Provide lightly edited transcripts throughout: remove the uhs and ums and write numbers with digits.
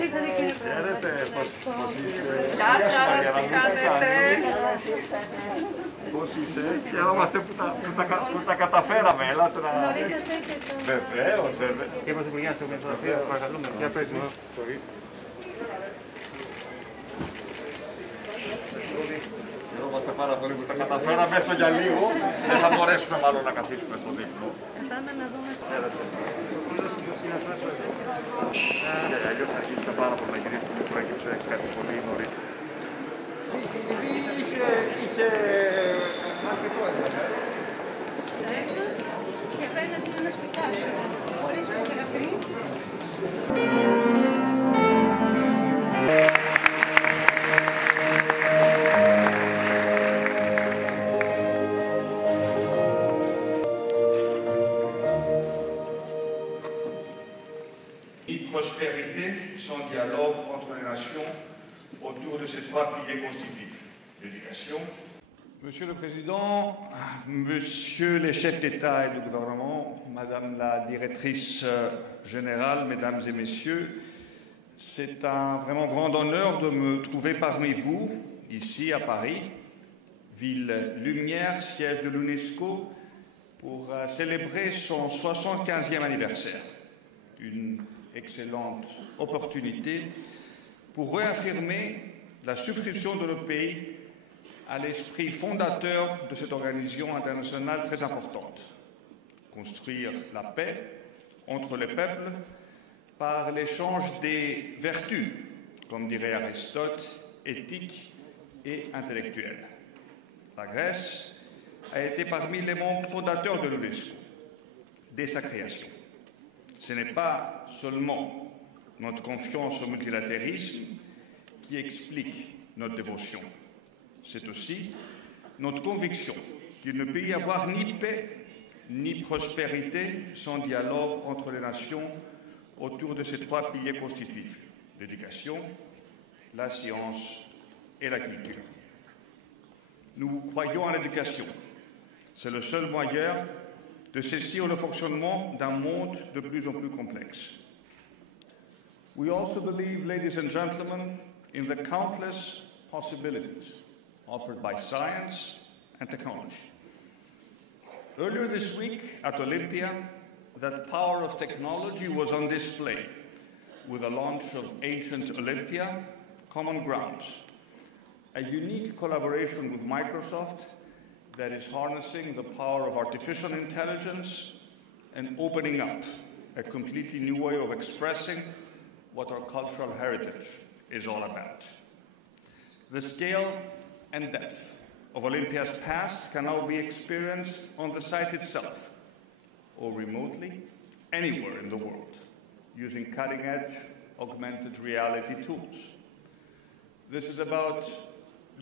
Χαίρετε, πώς είστε? Γεια σας, τι κάνετε? Πώς είσαι? Χαιρόμαστε που τα καταφέραμε, έλατε να... Βεβαίως, βεβαίως. Κύριε Πρωθυπουργέ, σε φωτογραφία, παρακαλούμε. Για πες μας. Χαιρόμαστε πάρα πολύ που τα καταφέραμε έστω για λίγο. Δεν θα μπορέσουμε μάλλον να καθίσουμε στο δίπλο. Πάμε να δούμε. Χαίρετε. Αλλιώς θα αρχίσετε πάρα πολύ να γυρίσουμε που προέκυψε κάτι πολύ νωρίς. Είχε αρκετό ενδιαφέρον. Και φαίνεται είναι ένα σπιτάκι. Χωρίς φωτογραφή. Prospérité sans dialogue entre les nations autour de ces trois piliers constitutifs. L'éducation. Monsieur le Président, Monsieur les chefs d'État et de gouvernement, Madame la directrice générale, Mesdames et Messieurs, c'est un vraiment grand honneur de me trouver parmi vous, ici à Paris, ville lumière, siège de l'UNESCO, pour célébrer son 75e anniversaire. Une excellente opportunité pour réaffirmer la subscription de notre pays à l'esprit fondateur de cette organisation internationale très importante. Construire la paix entre les peuples par l'échange des vertus, comme dirait Aristote, éthiques et intellectuelles. La Grèce a été parmi les membres fondateurs de l'UNESCO dès sa création. Ce n'est pas seulement notre confiance au multilatéralisme qui explique notre dévotion. C'est aussi notre conviction qu'il ne peut y avoir ni paix ni prospérité sans dialogue entre les nations autour de ces trois piliers constitutifs, l'éducation, la science et la culture. Nous croyons en l'éducation. C'est le seul moyen de saisir le fonctionnement d'un monde de plus en plus complexe. We also believe, ladies and gentlemen, in the countless possibilities offered by science and technology. Earlier this week at Olympia, that power of technology was on display with the launch of Ancient Olympia, Common Grounds, a unique collaboration with Microsoft that is harnessing the power of artificial intelligence and opening up a completely new way of expressing what our cultural heritage is all about. The scale and depth of Olympia's past can now be experienced on the site itself or remotely anywhere in the world using cutting-edge augmented reality tools. This is about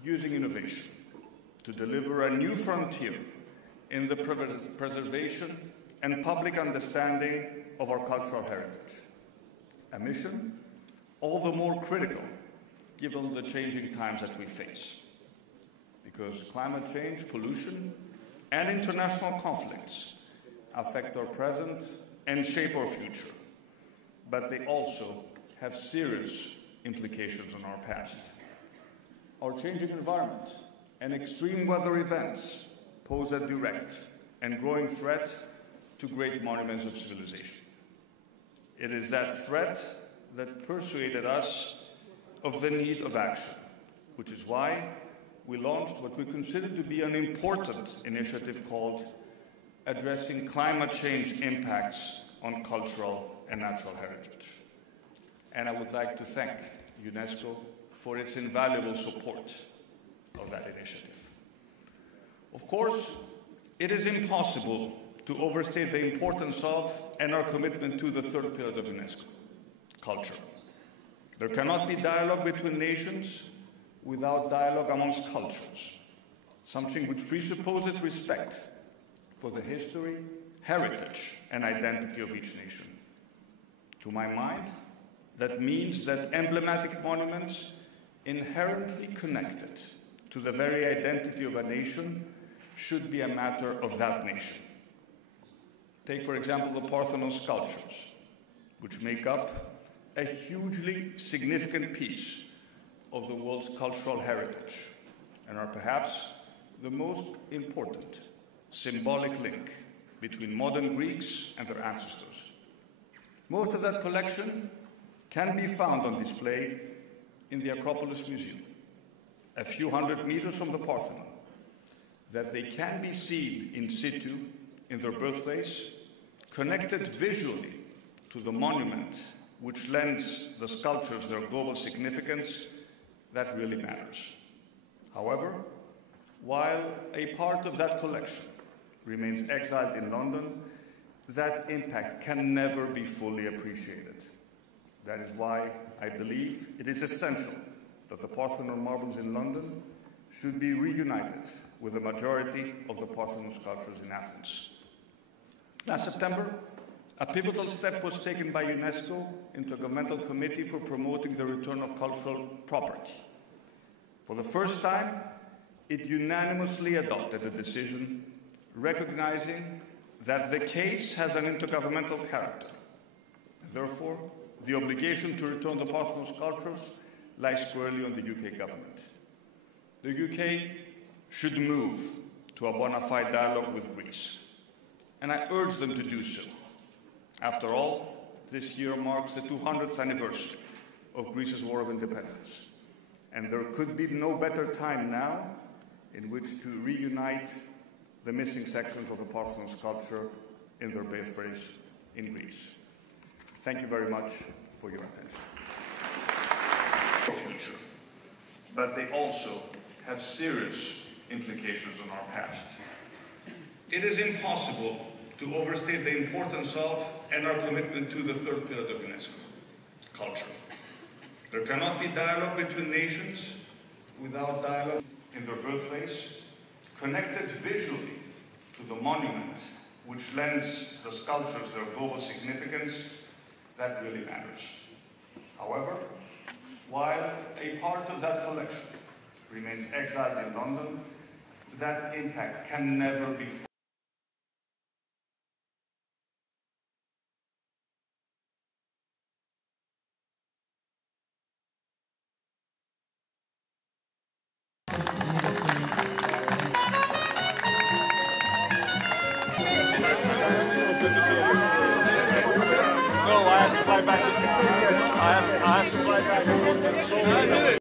using innovation to deliver a new frontier in the preservation and public understanding of our cultural heritage. A mission all the more critical given the changing times that we face. Because climate change, pollution, and international conflicts affect our present and shape our future. But they also have serious implications on our past. Our changing environment and extreme weather events pose a direct and growing threat to great monuments of civilization. It is that threat that persuaded us of the need of action, which is why we launched what we consider to be an important initiative called Addressing Climate Change Impacts on Cultural and Natural Heritage. And I would like to thank UNESCO for its invaluable support of that initiative. Of course, it is impossible to overstate the importance of and our commitment to the third pillar of UNESCO, culture. There cannot be dialogue between nations without dialogue amongst cultures, something which presupposes respect for the history, heritage, and identity of each nation. To my mind, that means that emblematic monuments inherently connected to the very identity of a nation should be a matter of that nation. Take, for example, the Parthenon sculptures, which make up a hugely significant piece of the world's cultural heritage and are perhaps the most important symbolic link between modern Greeks and their ancestors. Most of that collection can be found on display in the Acropolis Museum, a few hundred meters from the Parthenon, that they can be seen in situ in their birthplace, connected visually to the monument which lends the sculptures their global significance. That really matters. However, while a part of that collection remains exiled in London, that impact can never be fully appreciated. That is why I believe it is essential that the Parthenon marbles in London should be reunited with the majority of the Parthenon sculptures in Athens. Last September, a pivotal step was taken by UNESCO, Intergovernmental Committee for Promoting the Return of Cultural Property. For the first time, it unanimously adopted a decision recognizing that the case has an intergovernmental character. Therefore, the obligation to return the Parthenon sculptures lies squarely on the UK government. The UK should move to a bona fide dialogue with Greece, and I urge them to do so. After all, this year marks the 200th anniversary of Greece's War of Independence, and there could be no better time now in which to reunite the missing sections of the Parthenon sculpture in their birthplace in Greece. Thank you very much for your attention. Future, but they also have serious implications on our past. It is impossible to overstate the importance of and our commitment to the third pillar of UNESCO, culture. There cannot be dialogue between nations without dialogue in their birthplace, connected visually to the monument which lends the sculptures their global significance. That really matters. However, while a part of that collection remains exiled in London, that impact can never be